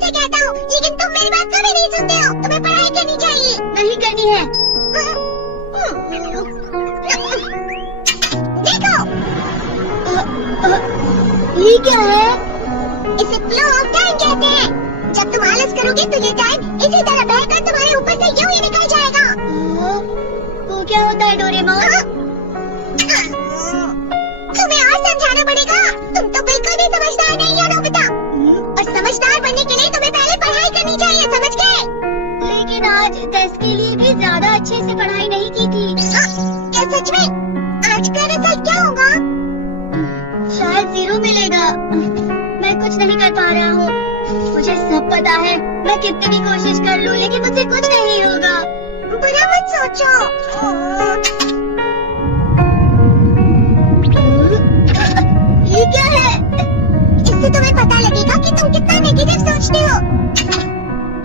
तुमसे कहता हूँ, लेकिन तुम मेरी बात कभी नहीं सुनते हो। तुम्हें पढ़ाई करनी चाहिए। नहीं करनी है। देखो, ये क्या है? इसे फ्लो ऑफ टाइम कहते हैं। जब तुम आलस करोगे तो ये टाइम इसी तरह बहकर तुम्हारे ऊपर से यूं ही निकल जाएगा। वो क्या होता है डोरेमोन? तुम्हें और समझाना पड़ेगा। तुम तो बिल्कुल भी समझदार नहीं हो नोबिता। और समझदार बनने के लिए तुम्हें पहले पढ़ाई करनी चाहिए, समझ गए? लेकिन आज टेस्ट के लिए भी ज्यादा अच्छे से पढ़ाई नहीं की थी। क्या सच में? आज का रिजल्ट क्या होगा? शायद 0 मिलेगा। मैं कुछ नहीं कर पा रहा हूँ। मुझे सब पता है। मैं कितनी भी कोशिश कर लूँ, लेकिन मुझसे कुछ नहीं होगा। बुरा मत सोचो। ये क्या है? इससे तुम्हें पता लगेगा कि तुम कितना नेगेटिव सोचते हो।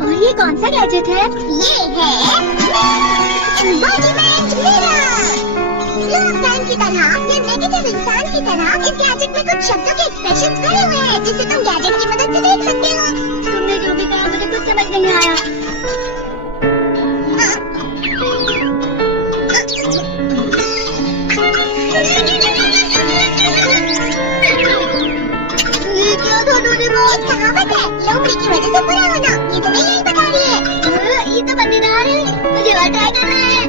और ये कौन सा गैजेट है? ये है embodiment mirror. Flow of time की तरह, ये नेगेटिव इंसान की तरह इस गैजेट में कुछ शब्दों के एक्सप्रेशंस भरे हुए हैं, जिसे तुम गैजेट की मदद से देख सकते हो। तुमने जो भी कहा मुझे कुछ समझ नहीं आया। कहावत है, लोमड़ी की वजह से बुरा होना। ये तुम्हें यही बता रही है। ये तो मजेदार है। मुझे और ट्राई करना है।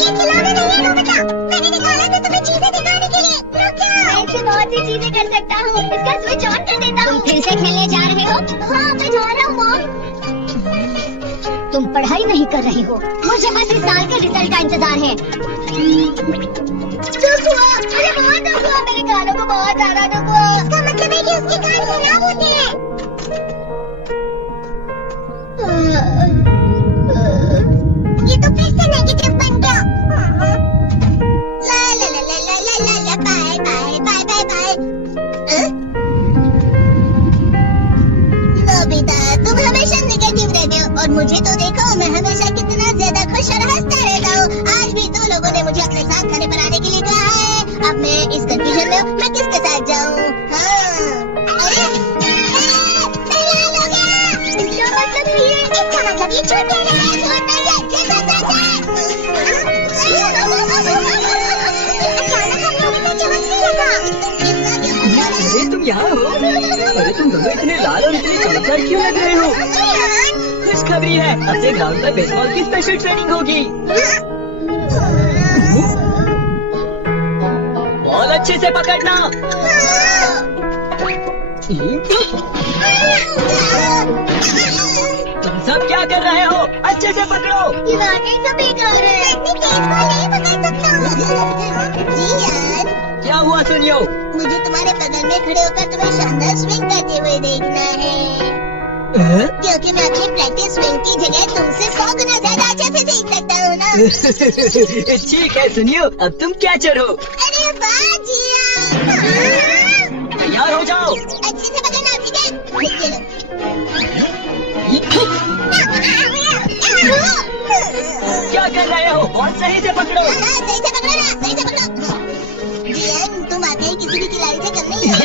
ये खिलौना नहीं है नोबिता। मैंने निकाला था तुम्हें चीजें दिखाने के लिए। रुको। मैं इससे बहुत सी चीजें कर सकता हूँ। इसका स्विच ऑन कर देता हूँ। फिर से खेलने जा रहे हो? हाँ, मैं जा रहा हूँ मॉम। तुम पढ़ाई नहीं कर रही हो। मुझे बस इस साल के रिजल्ट का इंतजार है। दुख हुआ। अरे बहुत दुख हुआ। मेरे कानों को बहुत ज्यादा दुख हुआ। इसका मतलब है कि उसके कान खराब होते हैं। ये तो फिर से नेगेटिव बन गया। ला ला ला ला ला ला ला ला bye bye bye bye bye. Nobita, तुम हमेशा नेगेटिव रहते हो और मुझे तो देखो, मैं हमेशा कितना ज्यादा खुश और हंसता रहता हूँ। आज भी 2 लोगों ने मुझे अपने साथ खाने पर आने के लिए कहा है। अब मैं इस कंफ्यूजन में हूँ, मैं किसके साथ जाऊँ? इसका मतलब ये छूट गया है। अरे तुम यहाँ हो? अरे तुम दोनों इतने लाल और इतने चमकदार क्यों लग रहे हो? खुशखबरी है, अब से ग्राउंड पर बेसबॉल की स्पेशल ट्रेनिंग होगी। बॉल अच्छे से पकड़ना। तुम सब क्या कर रहे हो? अच्छे से पकड़ो। ये वाकई तो बेकार है। मैं तेज बॉल नहीं पकड़ सकता। जी यार। क्या हुआ सुनियो? मुझे तुम्हारे बगल में खड़े होकर तुम्हें शानदार स्विंग करते हुए देखना है। क्योंकि मैं अपनी प्रैक्टिस स्विंग की जगह तुमसे 100 गुना ज्यादा अच्छे से सीख सकता हूँ ना। ठीक है सुनियो, अब तुम कैचर हो। अरे वाह जिया। तैयार हो जाओ। अच्छे से पकड़ना, ठीक है? क्या कर रहे हो? बॉल सही से पकड़ो। सही से पकड़ो ना, सही से पकड़ो। जियान, तुम वाकई किसी भी खिलाड़ी से कम नहीं हो।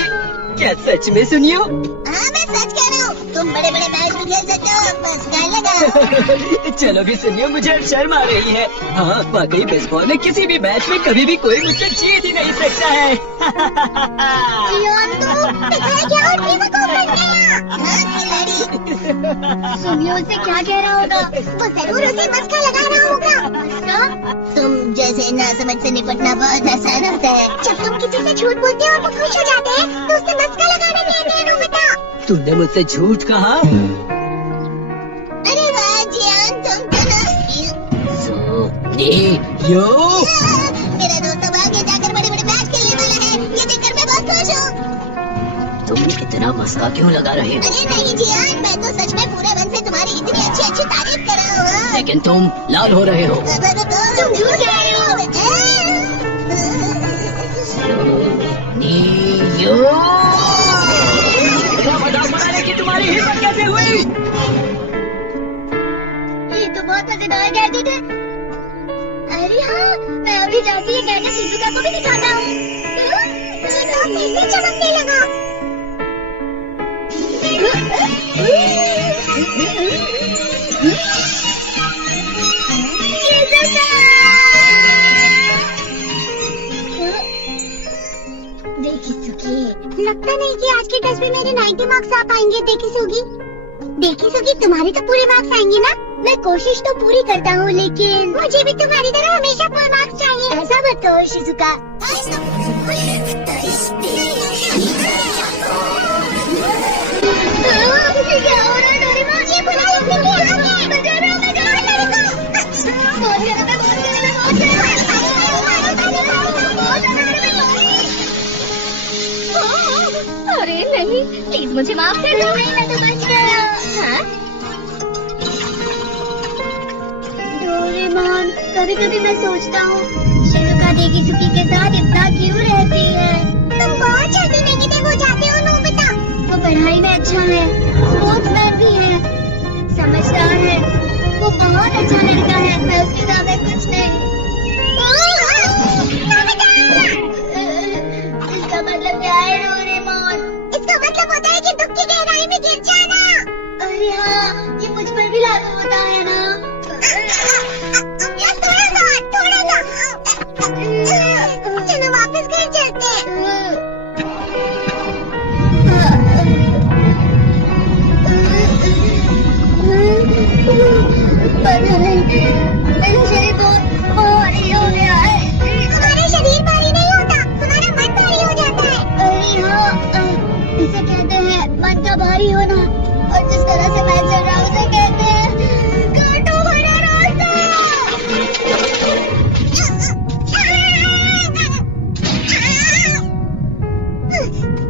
क्या सच में सुनियो? हाँ, मैं सच कह रहा हूँ। तुम बड़े बड़े मैच भी खेल सकते हो। बस गाल लगाओ। चलो भी सुनियो, मुझे अब शर्म आ रही है। हाँ, वाकई बेसबॉल में किसी भी मैच में कभी भी कोई मुझसे जीत ही नहीं सकता है। जियान, तो पिघल गया और बेवकूफ बन गया। हाँ, खिलाड़ी। सुनियो से क्या कह रहा होगा? वो जरूर उसे मस्का लगा रहा होगा। मस्का? तुम जैसे नासमझ से निपटना बहुत आसान होता है। जब तुम किसी से झूठ बोलते हो और वो खुश हो जाते हैं, तो उससे मस्का लगाने कहते हैं नोबिता। तूने मुझसे झूठ कहा? अरे वाह जियान, तुम तो यो। मेरा दोस्त अब आगे जाकर बड़े बड़े मैच खेलने वाला है। ये देखकर मैं बहुत खुश हूँ। तुम इतना मस्का क्यों लगा रहे हो? अरे नहीं जियान, मैं तो सच में पूरे मन से तुम्हारी इतनी अच्छी अच्छी तारीफ कर रहा हूँ। लेकिन तुम लाल हो रहे हो। तुम झूठ कह रहे हो। मजाक बनाने की तुम्हारी हिम्मत कैसे हुई? ये तो बहुत मजेदार गैजेट है। अरे हाँ, मैं अभी जाके ये गैजेट शिजुका को भी दिखाता हूँ। ये तो फिर से चमकने लगा। लगता नहीं कि आज के टेस्ट में मेरे 90 मार्क्स आ पाएंगे। देखी सुगी तुम्हारे तो पूरे मार्क्स आएंगे ना? मैं कोशिश तो पूरी करता हूँ, लेकिन मुझे भी तुम्हारी तरह हमेशा फुल मार्क्स चाहिए। ऐसा मत कहो शिजुका। क्या हो रहा है डोरेमोन? ये बुलाओ कितनी आगे? बचा रहा हूँ मैं अरे नहीं, प्लीज मुझे माफ कर दो। नहीं, मैं तो बच गया। हाँ? डोरेमोन, कभी-कभी मैं सोचता हूँ शिजुका डेकिसुकी के साथ इतना क्यों रहती है? तुम बहुत जल्दी नेगेटिव हो जाते हो नोबिता। वो पढ़ाई में अच्छा है, स्पोर्ट्समैन भी है, समझदार है, वो बहुत अच्छा लड़का है। मैं उसके सामने कुछ नहीं। इसका मतलब क्या है डोरेमोन? इसका मतलब होता है कि दुख की गहराई में गिर जाना। अरे हाँ, ये मुझ पर भी लागू होता है ना। थोड़ा सा। चलो वापस घर चलते हैं। पता नहीं, मेरा शरीर बहुत भारी हो गया है। तुम्हारा शरीर भारी नहीं होता, तुम्हारा मन भारी हो जाता है। अरे हाँ, इसे कहते हैं मन का भारी होना। और जिस तरह से मैं चल रहा हूँ उसे कहते हैं कांटों भरा रास्ता।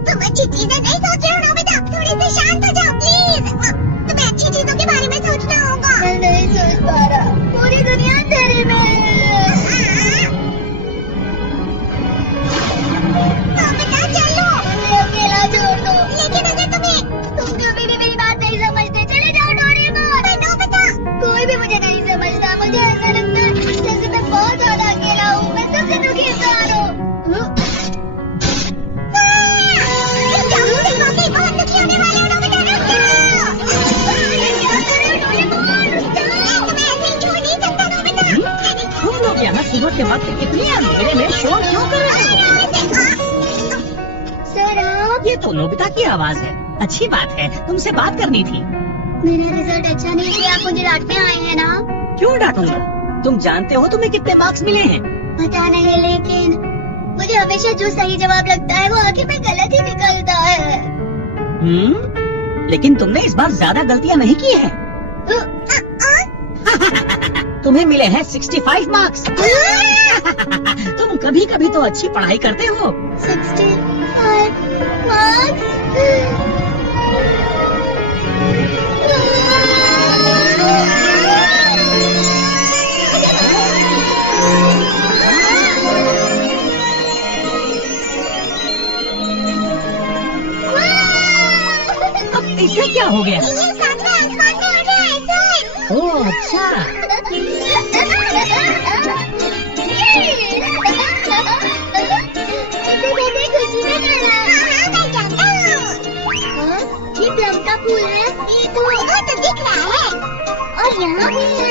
तुम अच्छी चीजें नहीं सोच रहे हो नोबिता, थोड़ी सी शांत हो जाओ प्लीज। तुम्हें अच्छी चीजों के बारे में सोचना होगा। मैं नहीं सोच पा रहा, पूरी दुनिया तेरे में है। नोबिता चलो, मुझे अकेला छोड़ दो। लेकिन अगर तुम कभी भी मेरी बात नहीं समझते, चले जाओ डोरेमोन। नोबिता, कोई भी मुझे नहीं समझता। मुझे ऐसा लगता है जैसे मैं बहुत ज्यादा अकेला हूँ। मैं सबसे दुखी इंसान हूँ। बहुत दुखी होने वाले हो नोबिता, रुक जाओ। क्या कर रहे हो डोरेमोन? तुम्हें ऐसे ही छोड़ नहीं सकता नोबिता। तुम लोग यहाँ सुबह के वक्त इतनी अंधेरे में शोर क्यों कर रहे हो? सर आप? ये तो नोबिता की आवाज है। अच्छी बात है, तुमसे बात करनी थी। मेरा रिजल्ट अच्छा नहीं किया, आप मुझे डांटने आए हैं ना? क्यों डांटूंगा? तुम जानते हो तुम्हें कितने मार्क्स मिले हैं? पता नहीं, लेकिन मुझे हमेशा जो सही जवाब लगता है वो आखिर में गलत ही निकलता है। लेकिन तुमने इस बार ज्यादा गलतियाँ नहीं की हैं। तुम्हें मिले हैं 65 मार्क्स। तुम कभी कभी तो अच्छी पढ़ाई करते हो। 65 मार्क्स? इससे क्या हो गया? ये सातवें आसमान में उड़ रहा है सर। ओह अच्छा। खुशी में करना। हाँ, मैं जानता हूँ। ये प्लम का फूल है। ये तो दिख रहा है। और यहाँ भी है।